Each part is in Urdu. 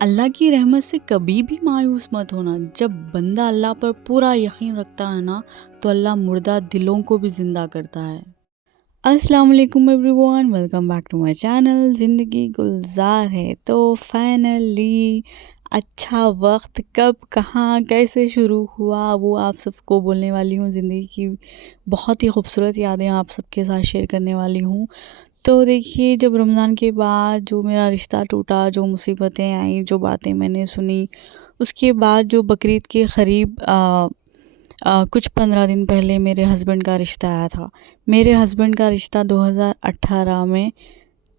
اللہ کی رحمت سے کبھی بھی مایوس مت ہونا۔ جب بندہ اللہ پر پورا یقین رکھتا ہے نا تو اللہ مردہ دلوں کو بھی زندہ کرتا ہے۔ السلام علیکم everyone, welcome back to my channel Zindagi Gulzar ہے۔ تو فائنلی اچھا وقت کب کہاں کیسے شروع ہوا وہ آپ سب کو بولنے والی ہوں۔ زندگی کی بہت ہی خوبصورت یادیں آپ سب کے ساتھ شیئر کرنے والی ہوں۔ تو دیکھیے، جب رمضان کے بعد جو میرا رشتہ ٹوٹا، جو مصیبتیں آئیں، جو باتیں میں نے سنی، اس کے بعد جو بقرعید کے قریب کچھ 15 دن پہلے میرے ہسبینڈ کا رشتہ آیا تھا۔ میرے ہسبینڈ کا رشتہ 2018 میں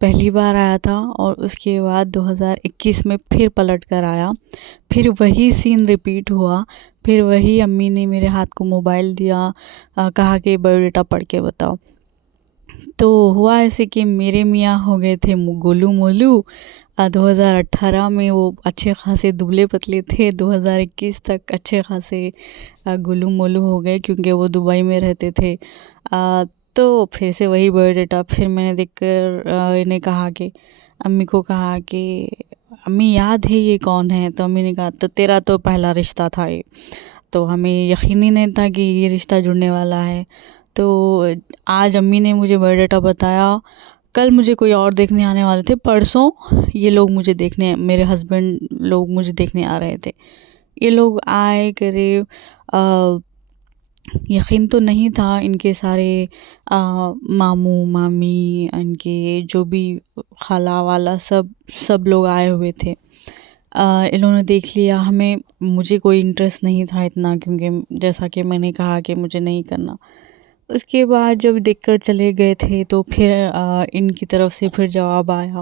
پہلی بار آیا تھا اور اس کے بعد 2021 میں پھر پلٹ کر آیا۔ پھر وہی سین ریپیٹ ہوا۔ پھر وہی امی نے میرے ہاتھ کو موبائل دیا، کہا کہ بایو ڈیٹا پڑھ کے بتاؤ۔ تو ہوا ایسے کہ میرے میاں ہو گئے تھے گولو مولو۔ 2018 میں وہ اچھے خاصے دبلے پتلے تھے، 2021 تک اچھے خاصے گولو مولو ہو گئے کیونکہ وہ دبئی میں رہتے تھے۔ تو پھر سے وہی بایو ڈیٹا پھر میں نے دیکھ کر انہیں کہا کہ امی کو کہا کہ امی یاد ہے یہ کون ہے؟ تو امی نے کہا تو تیرا تو پہلا رشتہ تھا یہ۔ تو ہمیں یقین ہی نہیں تھا کہ یہ رشتہ جڑنے والا ہے۔ تو آج امی نے مجھے بایو ڈیٹا بتایا، کل مجھے کوئی اور دیکھنے آنے والے تھے، پرسوں یہ لوگ مجھے دیکھنے، میرے ہسبینڈ لوگ مجھے دیکھنے آ رہے تھے۔ یہ لوگ آئے قریب، یقین تو نہیں تھا، ان کے سارے ماموں مامی، ان کے جو بھی خالہ والا سب لوگ آئے ہوئے تھے۔ انہوں نے دیکھ لیا ہمیں، مجھے کوئی انٹرسٹ نہیں تھا اتنا کیونکہ جیسا کہ میں نے کہا کہ مجھے نہیں کرنا۔ اس کے بعد جب دیکھ کر چلے گئے تھے تو پھر ان کی طرف سے پھر جواب آیا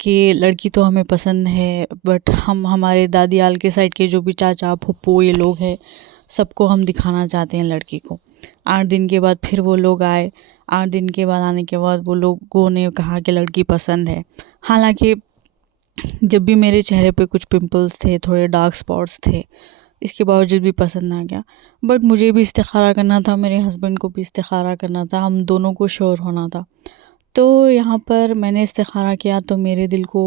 کہ لڑکی تو ہمیں پسند ہے، بٹ ہمارے دادیال کے سائڈ کے جو بھی چاچا پھپھو یہ لوگ ہیں، سب کو ہم دکھانا چاہتے ہیں لڑکی کو۔ 8 دن کے بعد پھر وہ لوگ آئے۔ 8 دن کے بعد آنے کے بعد وہ لوگوں نے کہا کہ لڑکی پسند ہے۔ حالانکہ جب بھی میرے چہرے پہ کچھ پمپلز تھے، تھوڑے ڈارک سپاٹس تھے، اس کے باوجود بھی پسند آ گیا۔ بٹ مجھے بھی استخارہ کرنا تھا، میرے ہسبینڈ کو بھی استخارہ کرنا تھا، ہم دونوں کو شور ہونا تھا۔ تو یہاں پر میں نے استخارہ کیا تو میرے دل کو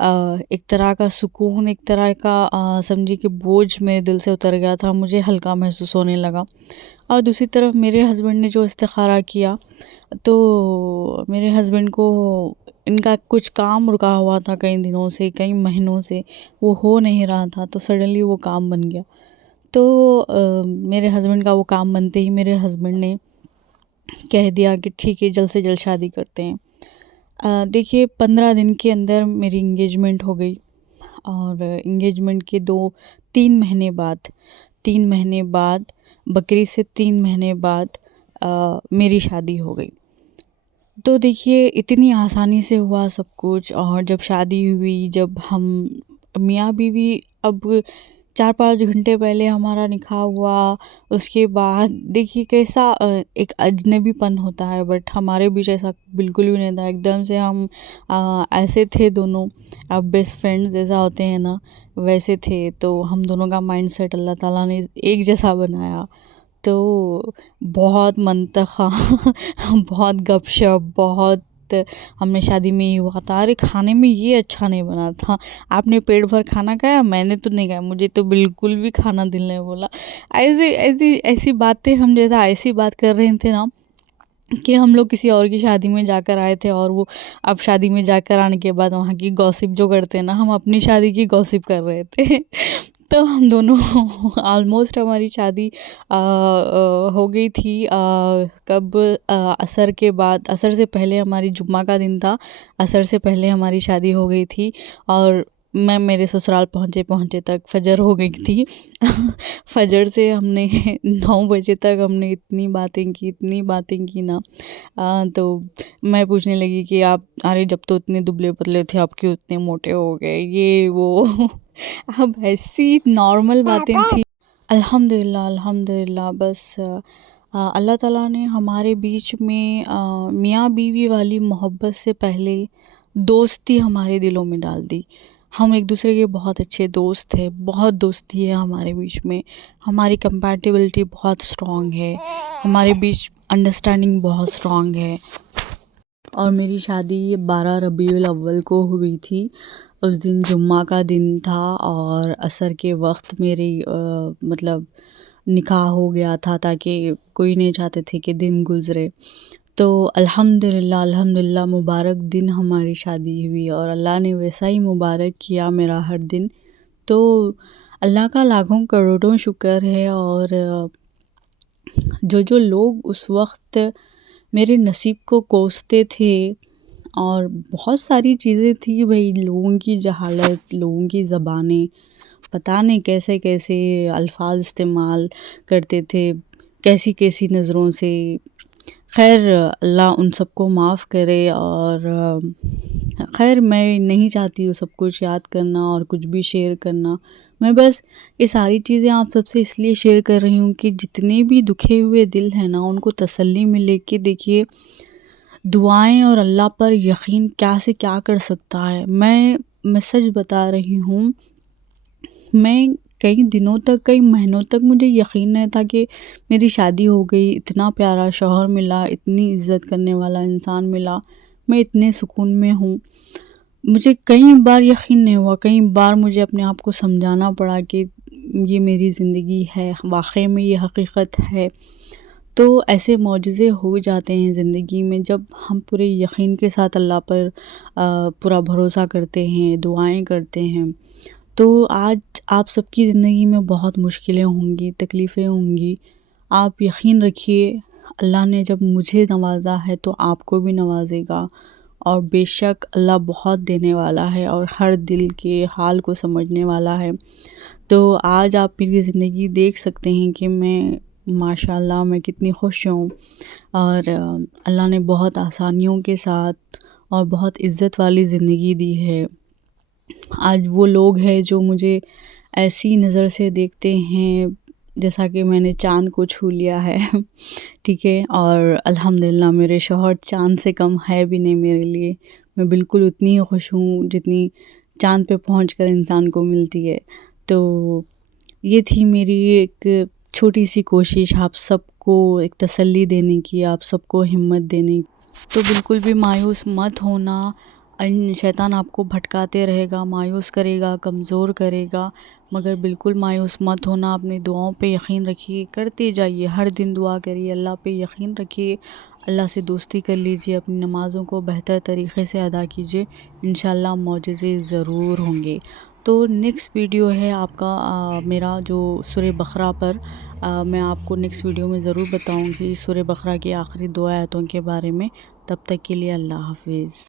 ایک طرح کا سکون، ایک طرح کا سمجھے کہ بوجھ میرے دل سے اتر گیا تھا، مجھے ہلکا محسوس ہونے لگا۔ اور دوسری طرف میرے ہسبینڈ نے جو استخارہ کیا تو میرے ہسبینڈ کو ان کا کچھ کام رکا ہوا تھا کئی دنوں سے، کئی مہینوں سے، وہ ہو نہیں رہا تھا، تو سڈنلی وہ کام بن گیا۔ تو میرے ہسبینڈ کا وہ کام بنتے ہی میرے ہسبینڈ نے کہہ دیا کہ ٹھیک ہے جلد سے جلد شادی کرتے ہیں۔ دیکھیے 15 دن کے اندر میری انگیجمنٹ ہو گئی، اور انگیجمنٹ کے 3 مہینے بعد بقرعید سے 3 مہینے بعد میری شادی ہو گئی۔ تو دیکھیے اتنی آسانی سے ہوا سب کچھ، اور جب شادی ہوئی، جب ہم میاں بیوی، اب 4-5 گھنٹے پہلے ہمارا نکاح ہوا، اس کے بعد دیکھیے کیسا ایک اجنبی پن ہوتا ہے، بٹ ہمارے بیچ ایسا بالکل بھی نہیں تھا۔ ایک دم سے ہم ایسے تھے دونوں، اب بیسٹ فرینڈ جیسا ہوتے ہیں نا ویسے تھے۔ تو ہم دونوں کا مائنڈ سیٹ اللہ تعالیٰ نے ایک جیسا بنایا۔ تو بہت منطقہ بہت گپ شپ، بہت ہم نے شادی میں یہ ہوا تھا، ارے کھانے میں یہ اچھا نہیں بنا تھا، آپ نے پیٹ بھر کھانا کھایا، میں نے تو نہیں کھایا، مجھے تو بالکل بھی کھانا دل نہیں بولا۔ ایسی باتیں ہم جیسا ایسی بات کر رہے تھے نا کہ ہم لوگ کسی اور کی شادی میں جا کر آئے تھے، اور وہ اب شادی میں جا کر آنے کے بعد وہاں کی گوسپ جو کرتے ہیں نا، ہم اپنی شادی کی گوسپ کر رہے تھے۔ تو ہم دونوں آلموسٹ ہماری شادی ہو گئی تھی کب، عصر کے بعد، عصر سے پہلے ہماری جمعہ کا دن تھا، عصر سے پہلے ہماری شادی ہو گئی تھی، اور میں میرے سسرال پہنچے تک فجر ہو گئی تھی۔ فجر سے ہم نے 9 بجے تک ہم نے اتنی باتیں کی نا۔ تو میں پوچھنے لگی کہ آپ، ارے جب تو اتنے دبلے پتلے تھے اب کیوں اتنے موٹے ہو گئے، یہ وہ اب ایسی نارمل باتیں تھیں۔ الحمدللہ بس اللہ تعالیٰ نے ہمارے بیچ میں میاں بیوی والی محبت سے پہلے دوستی ہمارے دلوں میں ڈال دی۔ ہم ایک دوسرے کے بہت اچھے دوست ہیں، بہت دوستی ہے ہمارے بیچ میں، ہماری کمپیٹیبلٹی بہت اسٹرانگ ہے، ہمارے بیچ انڈرسٹینڈنگ بہت اسٹرانگ ہے۔ اور میری شادی 12 ربیع الاول کو ہوئی تھی۔ اس دن جمعہ کا دن تھا اور عصر کے وقت میری مطلب نکاح ہو گیا تھا، تاکہ کوئی نہیں چاہتے تھے کہ دن گزرے۔ تو الحمدللہ مبارک دن ہماری شادی ہوئی، اور اللہ نے ویسا ہی مبارک کیا میرا ہر دن۔ تو اللہ کا لاکھوں کروڑوں شکر ہے۔ اور جو لوگ اس وقت میرے نصیب کو کوستے تھے، اور بہت ساری چیزیں تھی بھائی، لوگوں کی جہالت، لوگوں کی زبانیں، پتہ نہیں کیسے کیسے الفاظ استعمال کرتے تھے، کیسی کیسی نظروں سے۔ خیر اللہ ان سب کو معاف کرے۔ اور خیر میں نہیں چاہتی وہ سب کچھ یاد کرنا اور کچھ بھی شیئر کرنا۔ میں بس یہ ساری چیزیں آپ سب سے اس لیے شیئر کر رہی ہوں کہ جتنے بھی دکھے ہوئے دل ہیں نا، ان کو تسلی ملے کہ دیکھیے دعائیں اور اللہ پر یقین کیا سے کیا کر سکتا ہے۔ میں سچ بتا رہی ہوں، میں کئی دنوں تک، کئی مہینوں تک مجھے یقین نہیں تھا کہ میری شادی ہو گئی، اتنا پیارا شوہر ملا، اتنی عزت کرنے والا انسان ملا، میں اتنے سکون میں ہوں۔ مجھے کئی بار یقین نہیں ہوا، کئی بار مجھے اپنے آپ کو سمجھانا پڑا کہ یہ میری زندگی ہے، واقعی میں یہ حقیقت ہے۔ تو ایسے معجزے ہو جاتے ہیں زندگی میں جب ہم پورے یقین کے ساتھ اللہ پر پورا بھروسہ کرتے ہیں، دعائیں کرتے ہیں۔ تو آج آپ سب کی زندگی میں بہت مشکلیں ہوں گی، تکلیفیں ہوں گی، آپ یقین رکھیے اللہ نے جب مجھے نوازا ہے تو آپ کو بھی نوازے گا، اور بے شک اللہ بہت دینے والا ہے اور ہر دل کے حال کو سمجھنے والا ہے۔ تو آج آپ میری زندگی دیکھ سکتے ہیں کہ میں ماشاءاللہ میں کتنی خوش ہوں، اور اللہ نے بہت آسانیوں کے ساتھ اور بہت عزت والی زندگی دی ہے۔ آج وہ لوگ ہیں جو مجھے ایسی نظر سے دیکھتے ہیں جیسا کہ میں نے چاند کو چھو لیا ہے، ٹھیک ہے۔ اور الحمدللہ میرے شوہر چاند سے کم ہے بھی نہیں میرے لیے، میں بالکل اتنی ہی خوش ہوں جتنی چاند پہ پہنچ کر انسان کو ملتی ہے۔ تو یہ تھی میری ایک چھوٹی سی کوشش آپ سب کو ایک تسلی دینے کی، آپ سب کو ہمت دینے کی۔ تو بالکل بھی مایوس مت ہونا، شیطان آپ کو بھٹکاتے رہے گا، مایوس کرے گا، کمزور کرے گا، مگر بالکل مایوس مت ہونا، اپنی دعاؤں پہ یقین رکھیے، کرتے جائیے، ہر دن دعا کریے، اللہ پہ یقین رکھیے، اللہ سے دوستی کر لیجیے، اپنی نمازوں کو بہتر طریقے سے ادا کیجیے، انشاءاللہ معجزے ضرور ہوں گے۔ تو نیکسٹ ویڈیو ہے آپ کا میرا جو سورہ بقرہ پر، میں آپ کو نیکسٹ ویڈیو میں ضرور بتاؤں گی سورہ بقرہ کی آخری 2 آیتوں کے بارے میں۔ تب تک کے لیے اللہ حافظ۔